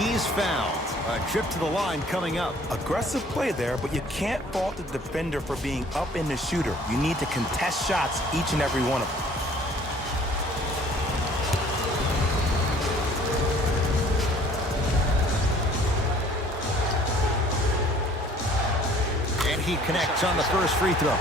he's fouled. A trip to the line coming up. Aggressive play there, but you can't fault the defender for being up in the shooter. You need to contest shots, each and every one of them. And he connects on the first free throw.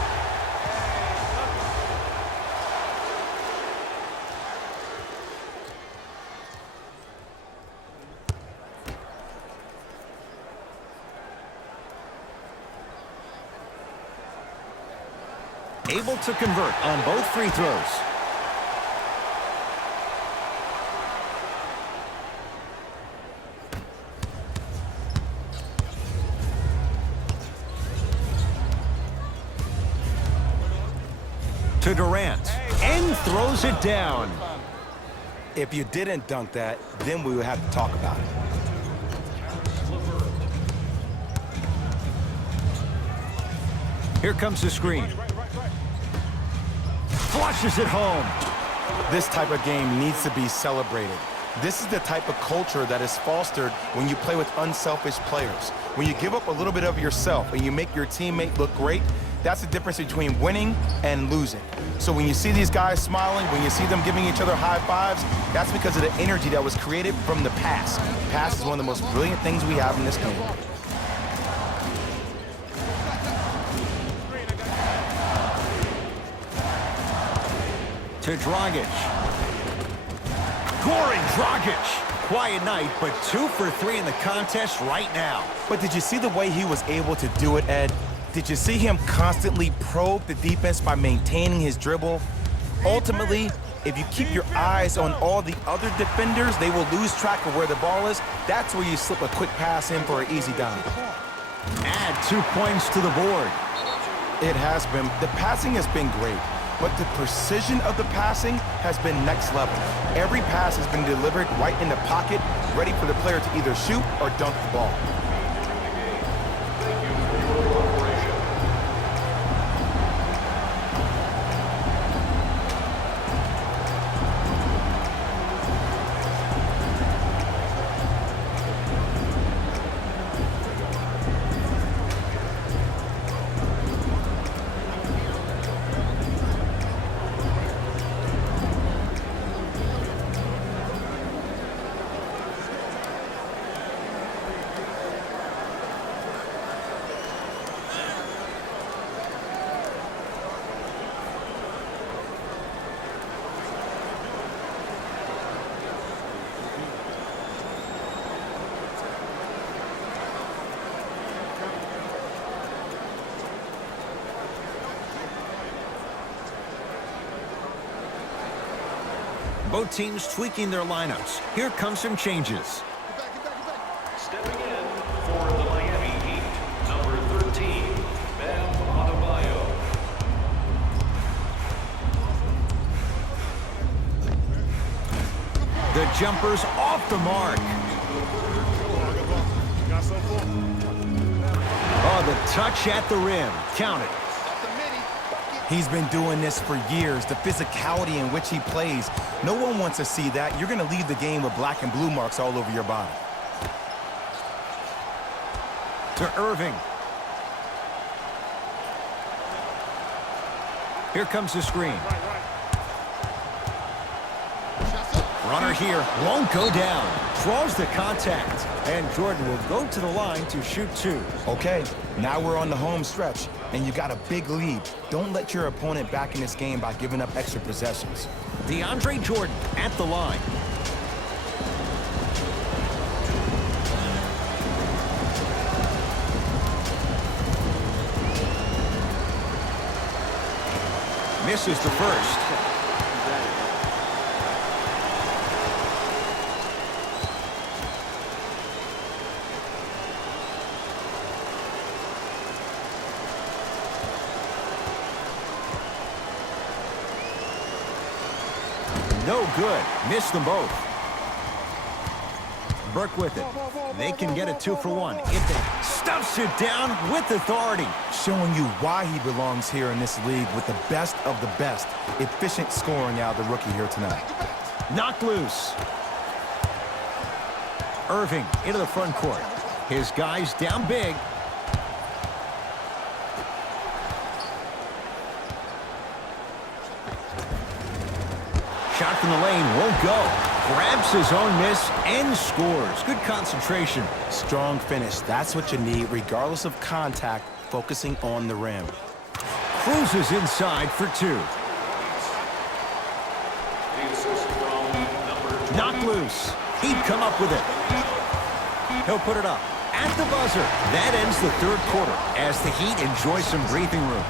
Able to convert on both free throws. To Durant, and throws it down. If you didn't dunk that, then we would have to talk about it. Here comes the screen. Flushes it home. This type of game needs to be celebrated. This is the type of culture that is fostered when you play with unselfish players. When you give up a little bit of yourself and you make your teammate look great, that's the difference between winning and losing. So when you see these guys smiling, when you see them giving each other high fives, that's because of the energy that was created from the pass. Pass is one of the most brilliant things we have in this game. To Dragic. Goran Dragic. Quiet night, but 2 for 3 in the contest right now. But did you see the way he was able to do it, Ed? Did you see him constantly probe the defense by maintaining his dribble? Ultimately, if you keep your eyes on all the other defenders, they will lose track of where the ball is. That's where you slip a quick pass in for an easy dime. Add 2 points to the board. It has been. The passing has been great, but the precision of the passing has been next level. Every pass has been delivered right in the pocket, ready for the player to either shoot or dunk the ball. Both teams tweaking their lineups. Here come some changes. Stepping in for the Miami Heat, number 13, Bam Adebayo. The jumper's off the mark. Oh, the touch at the rim. Count it. He's been doing this for years, the physicality in which he plays. No one wants to see that. You're going to leave the game with black and blue marks all over your body. To Irving. Here comes the screen. Runner here, won't go down. Draws the contact. And Jordan will go to the line to shoot 2. Okay, now we're on the home stretch, and you got a big lead. Don't let your opponent back in this game by giving up extra possessions. DeAndre Jordan at the line. Misses the first. No good. Missed them both. Burke with it. They can get a 2 for 1 if they stuffs it down with authority. Showing you why he belongs here in this league with the best of the best. Efficient scoring out of the rookie here tonight. Knocked loose. Irving into the front court. His guys down big. Shot from the lane won't go. Grabs his own miss and scores. Good concentration. Strong finish. That's what you need, regardless of contact, focusing on the rim. Cruises inside for two. The assist from number 20. Knocked loose. He'd come up with it. He'll put it up at the buzzer. That ends the third quarter as the Heat enjoy some breathing room.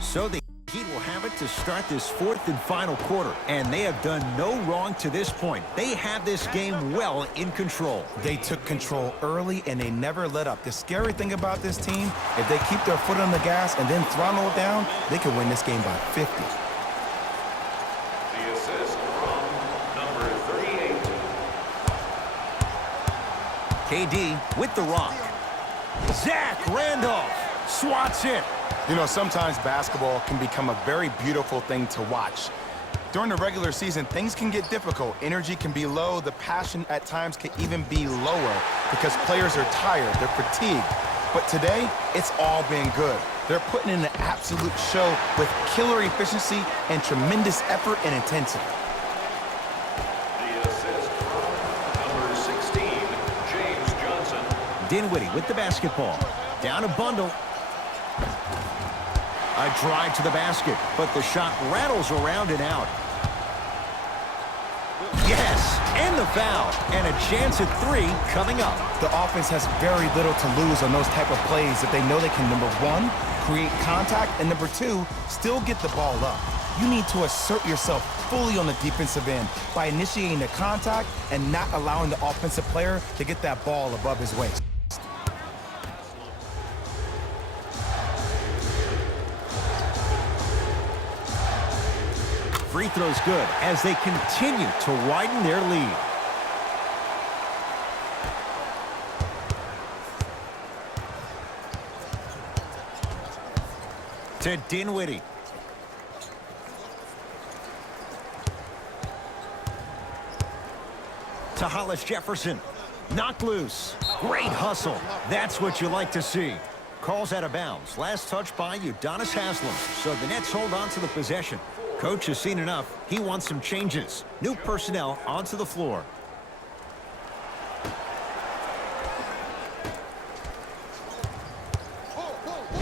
So the Heat will have it to start this fourth and final quarter, and they have done no wrong to this point. They have this game well in control. They took control early, and they never let up. The scary thing about this team, if they keep their foot on the gas and then throttle it down, they can win this game by 50. The assist from number 38. KD with the rock. Zach Randolph swats it. You know, sometimes basketball can become a very beautiful thing to watch. During the regular season, things can get difficult. Energy can be low. The passion at times can even be lower because players are tired. They're fatigued. But today, it's all been good. They're putting in an absolute show with killer efficiency and tremendous effort and intensity. The assist from number 16, James Johnson. Dinwiddie with the basketball. Down a bundle. A drive to the basket, but the shot rattles around and out. Yes, and the foul, and a chance at three coming up. The offense has very little to lose on those type of plays if they know they can, number one, create contact, and number two, still get the ball up. You need to assert yourself fully on the defensive end by initiating the contact and not allowing the offensive player to get that ball above his waist. Free throw's good as they continue to widen their lead. To Dinwiddie. To Hollis Jefferson. Knocked loose. Great hustle. That's what you like to see. Calls out of bounds. Last touch by Udonis Haslem. So the Nets hold on to the possession. Coach has seen enough. He wants some changes. New personnel onto the floor.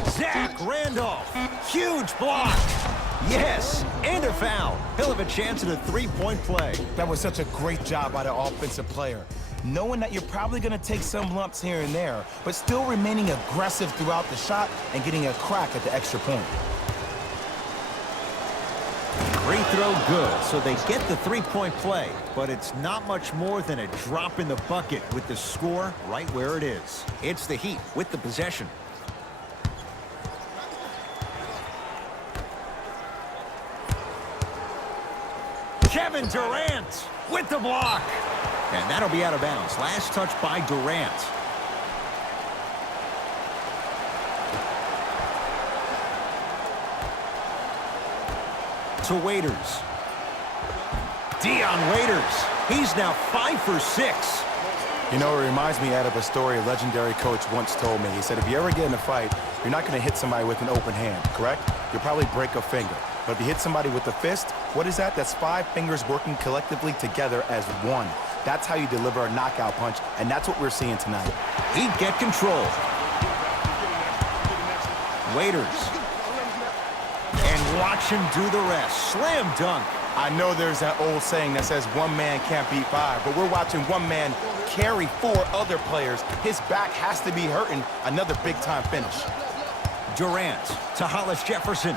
Zach Randolph. Huge block. Yes, and a foul. He'll have a chance at a three-point play. That was such a great job by the offensive player. Knowing that you're probably going to take some lumps here and there, but still remaining aggressive throughout the shot and getting a crack at the extra point. Free throw good, so they get the three-point play, but it's not much more than a drop in the bucket with the score right where it is. It's the Heat with the possession. Kevin Durant with the block. And that'll be out of bounds. Last touch by Durant. To Waiters. Dion Waiters. He's now 5 for 6. You know, it reminds me out of a story a legendary coach once told me. He said, if you ever get in a fight, you're not going to hit somebody with an open hand, correct? You'll probably break a finger. But if you hit somebody with a fist, what is that? That's 5 fingers working collectively together as one. That's how you deliver a knockout punch, and that's what we're seeing tonight. He'd get control. Waiters. And watch him do the rest. Slam dunk. I know there's that old saying that says one man can't beat 5, but we're watching one man carry 4 other players. His back has to be hurting. Another big-time finish. Durant to Hollis Jefferson.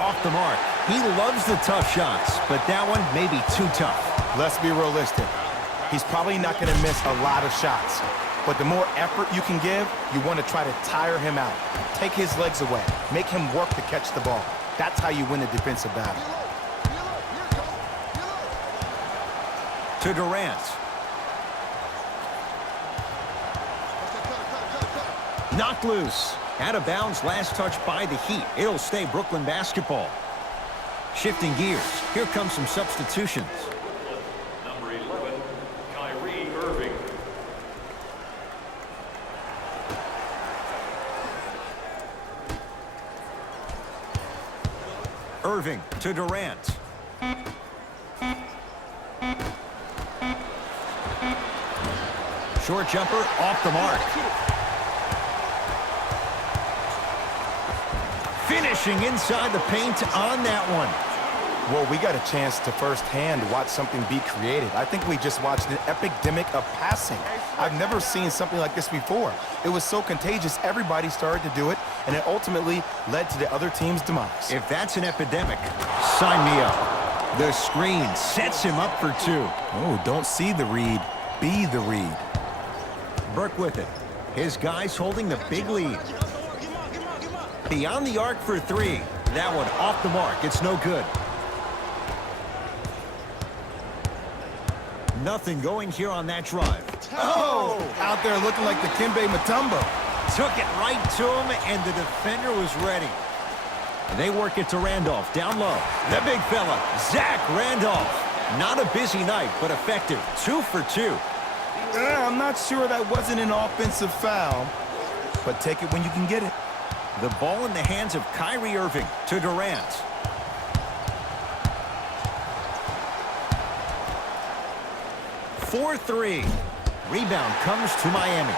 Off the mark. He loves the tough shots, but that one may be too tough. Let's be realistic. He's probably not going to miss a lot of shots. But the more effort you can give, you want to try to tire him out. Take his legs away. Make him work to catch the ball. That's how you win a defensive battle. To Durant. Knocked loose. Out of bounds, last touch by the Heat. It'll stay Brooklyn basketball. Shifting gears. Here comes some substitutions. Number 11, Kyrie Irving. Irving to Durant. Short jumper off the mark. Finishing inside the paint on that one. Well, we got a chance to firsthand watch something be created. I think we just watched an epidemic of passing. I've never seen something like this before. It was so contagious, everybody started to do it, and it ultimately led to the other team's demise. If that's an epidemic, sign me up. The screen sets him up for two. Oh, don't see the read, be the read. Burke with it. His guys holding the big lead. Beyond the arc for three. That one off the mark. It's no good. Nothing going here on that drive. Oh, out there looking like the Kimbe Mutombo. Took it right to him, and the defender was ready. They work it to Randolph, down low. The big fella, Zach Randolph. Not a busy night, but effective. 2 for 2. I'm not sure that wasn't an offensive foul, but take it when you can get it. The ball in the hands of Kyrie Irving to Durant. For 3. Rebound comes to Miami.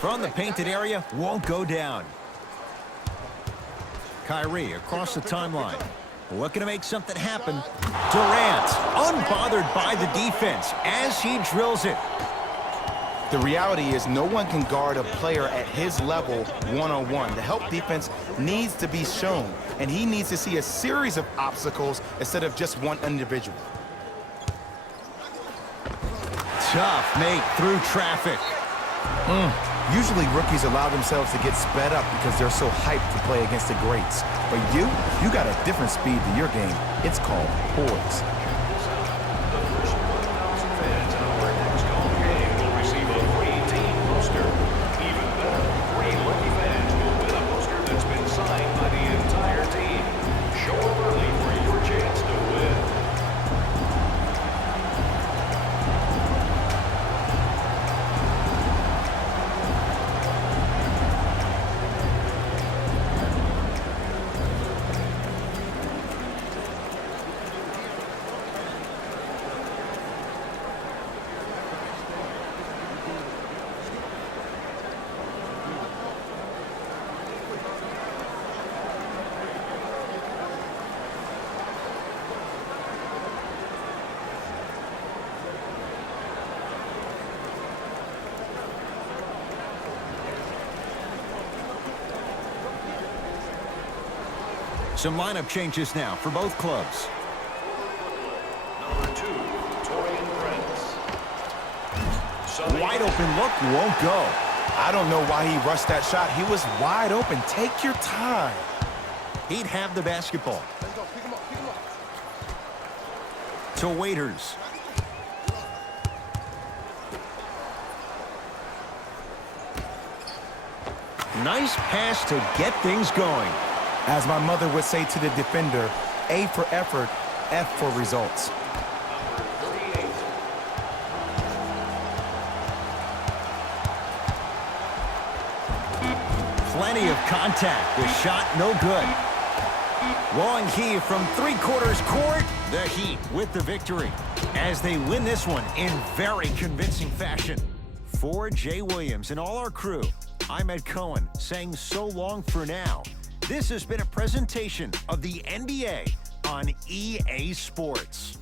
From the painted area, won't go down. Kyrie across the timeline. Looking to make something happen. Durant, unbothered by the defense as he drills it. The reality is no one can guard a player at his level one-on-one. The help defense needs to be shown, and he needs to see a series of obstacles instead of just one individual. Tough make through traffic. Usually rookies allow themselves to get sped up because they're so hyped to play against the greats. But you got a different speed to your game. It's called poise. The first 1,000 fans in our next home game will receive a free team poster. Even better, 3 lucky fans will win a poster that's been signed by the entire team. Show up early for your chance to win. Some lineup changes now for both clubs. Number 2, Torian Prince. Wide open look, won't go. I don't know why he rushed that shot. He was wide open. Take your time. He'd have the basketball. To Waiters. Nice pass to get things going. As my mother would say to the defender, A for effort, F for results. Number 38. Plenty of contact. The shot no good. Long heave from three-quarters court. The Heat with the victory as they win this one in very convincing fashion. For Jay Williams and all our crew, I'm Ed Cohen saying so long for now. This has been a presentation of the NBA on EA Sports.